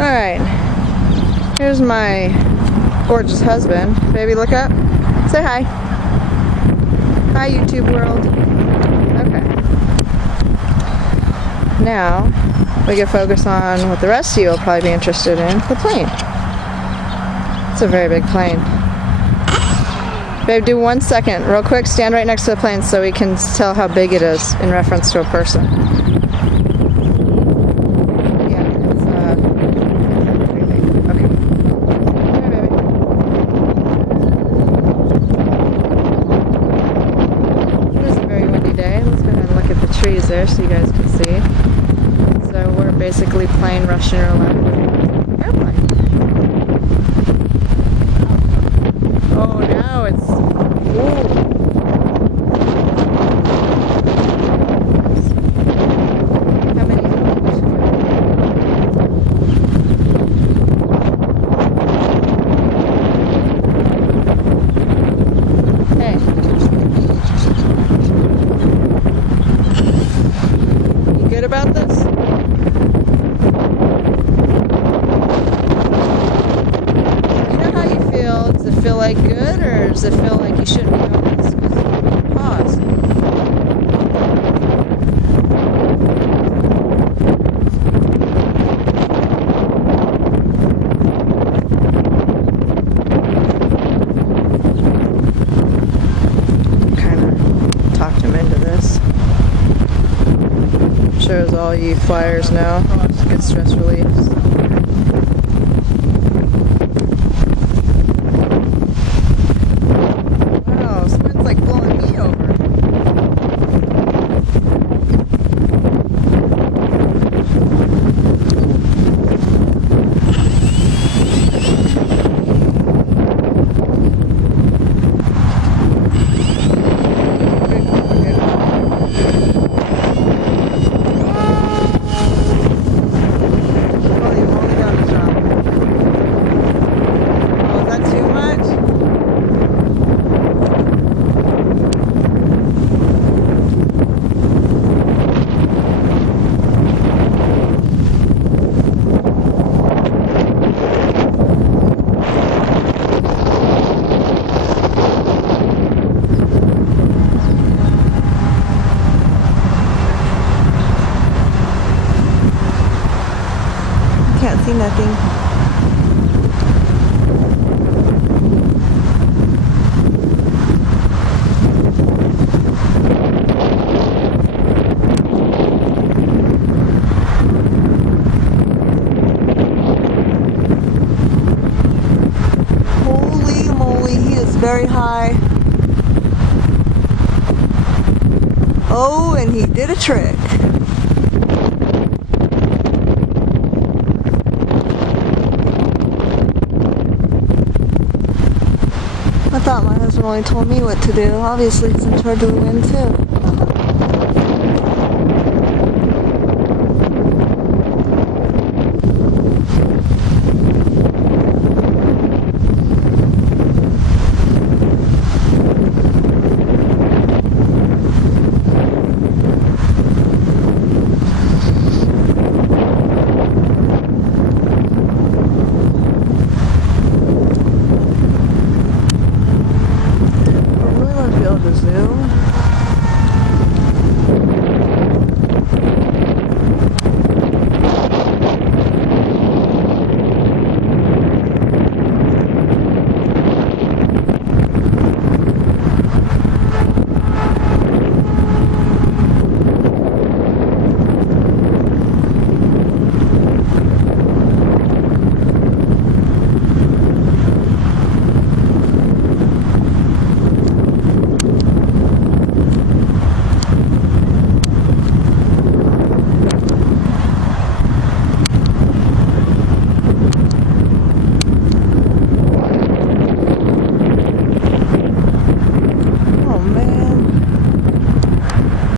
Alright, here's my gorgeous husband. Baby, look up. Say hi. Hi, YouTube world. Okay. Now, we can focus on what the rest of you will probably be interested in, the plane. It's a very big plane. Babe, do 1 second, real quick. Stand right next to the plane so we can tell how big it is in reference to a person. Yeah, it's pretty big. Okay. Here, baby. It is a very windy day. Let's go ahead and look at the trees there so you guys can see. So we're basically plane rushing around with airplane. Oh, now it's... Ooh. How many? Hey. You good about this? Does it feel like good, or does it feel like you shouldn't be doing this? Pause. Kind of talked him into this. Shows all you flyers now. It's good stress relief. Can't see nothing. Holy moly, he is very high. Oh, and he did a trick. I thought my husband only told me what to do. Obviously he's in charge of the wind too.